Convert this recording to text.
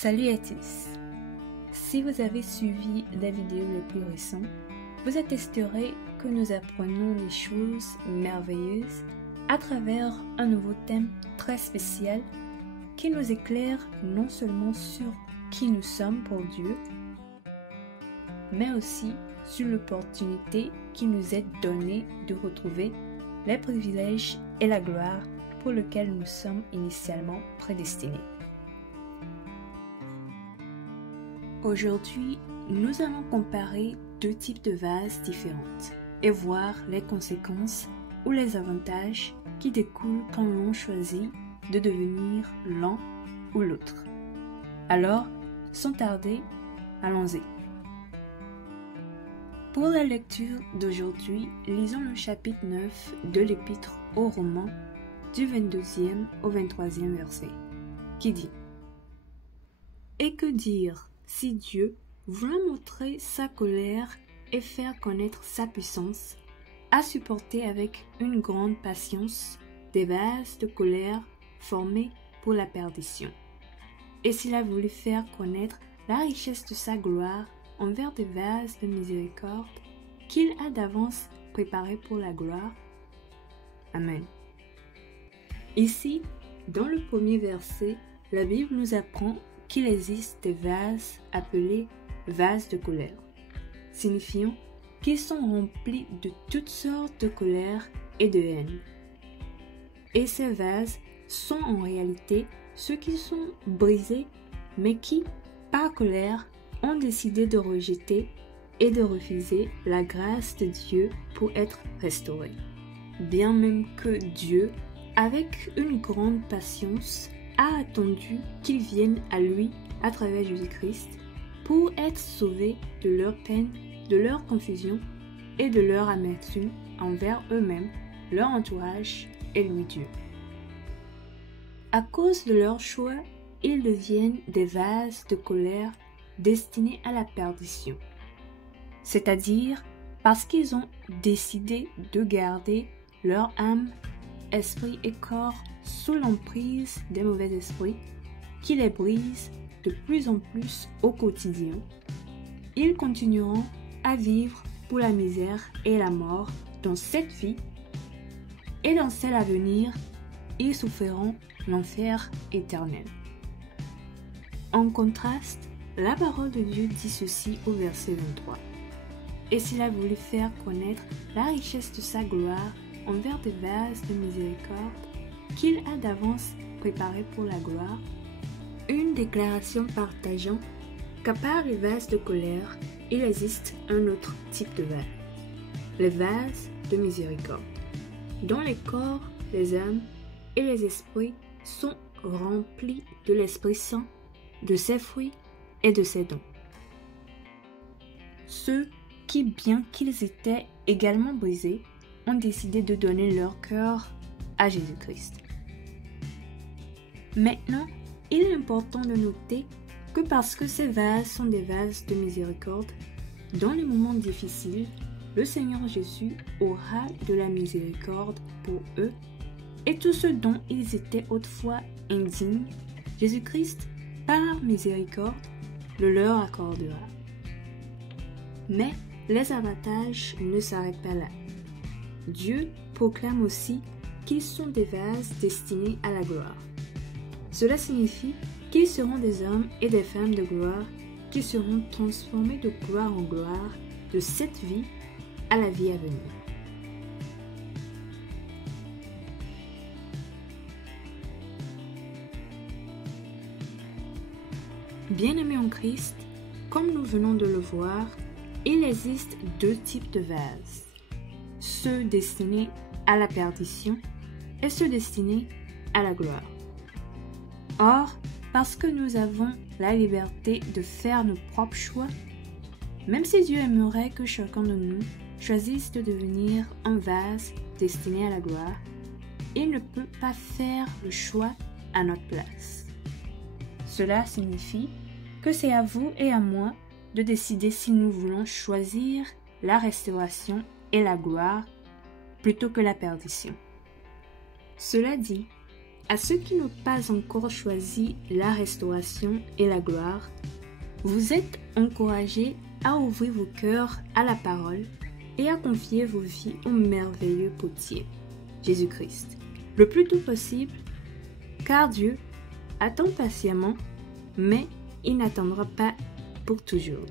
Salut à tous! Si vous avez suivi la vidéo les plus récentes, vous attesterez que nous apprenons des choses merveilleuses à travers un nouveau thème très spécial qui nous éclaire non seulement sur qui nous sommes pour Dieu, mais aussi sur l'opportunité qui nous est donnée de retrouver les privilèges et la gloire pour lesquels nous sommes initialement prédestinés. Aujourd'hui, nous allons comparer deux types de vases différents et voir les conséquences ou les avantages qui découlent quand l'on choisit de devenir l'un ou l'autre. Alors, sans tarder, allons-y. Pour la lecture d'aujourd'hui, lisons le chapitre 9 de l'Épître aux Romains du 22e au 23e verset, qui dit « Et que dire si Dieu, voulant montrer sa colère et faire connaître sa puissance, a supporté avec une grande patience des vases de colère formés pour la perdition. Et s'il a voulu faire connaître la richesse de sa gloire envers des vases de miséricorde qu'il a d'avance préparés pour la gloire. Amen. » Ici, dans le premier verset, la Bible nous apprend qu'il existe des vases appelés vases de colère, signifiant qu'ils sont remplis de toutes sortes de colère et de haine. Et ces vases sont en réalité ceux qui sont brisés, mais qui, par colère, ont décidé de rejeter et de refuser la grâce de Dieu pour être restaurés. Bien même que Dieu, avec une grande patience, a attendu qu'ils viennent à lui à travers Jésus-Christ pour être sauvés de leur peine, de leur confusion et de leur amertume envers eux-mêmes, leur entourage et lui Dieu. À cause de leur choix, ils deviennent des vases de colère destinés à la perdition. C'est-à-dire parce qu'ils ont décidé de garder leur âme, esprit et corps sous l'emprise des mauvais esprits qui les brisent de plus en plus au quotidien. Ils continueront à vivre pour la misère et la mort dans cette vie, et dans celle à venir, ils souffriront l'enfer éternel. En contraste, la parole de Dieu dit ceci au verset 23. « Et s'il a voulu faire connaître la richesse de sa gloire envers des vases de miséricorde qu'il a d'avance préparés pour la gloire, » une déclaration partageant qu'à part les vases de colère, il existe un autre type de vase, les vases de miséricorde, dont les corps, les âmes et les esprits sont remplis de l'Esprit Saint, de ses fruits et de ses dons. Ceux qui, bien qu'ils étaient également brisés, ont décidé de donner leur cœur à Jésus-Christ. Maintenant, il est important de noter que parce que ces vases sont des vases de miséricorde, dans les moments difficiles, le Seigneur Jésus aura de la miséricorde pour eux, et tout ce dont ils étaient autrefois indignes, Jésus-Christ, par miséricorde, le leur accordera. Mais les avantages ne s'arrêtent pas là. Dieu proclame aussi qu'ils sont des vases destinés à la gloire. Cela signifie qu'ils seront des hommes et des femmes de gloire qui seront transformés de gloire en gloire de cette vie à la vie à venir. Bien-aimés en Christ, comme nous venons de le voir, il existe deux types de vases. Ceux destinés à la perdition et ceux destinés à la gloire. Or, parce que nous avons la liberté de faire nos propres choix, même si Dieu aimerait que chacun de nous choisisse de devenir un vase destiné à la gloire, il ne peut pas faire le choix à notre place. Cela signifie que c'est à vous et à moi de décider si nous voulons choisir la restauration et la gloire plutôt que la perdition. Cela dit, À ceux qui n'ont pas encore choisi la restauration et la gloire, vous êtes encouragés à ouvrir vos cœurs à la parole et à confier vos vies au merveilleux potier, Jésus-Christ, le plus tôt possible, car Dieu attend patiemment, mais il n'attendra pas pour toujours.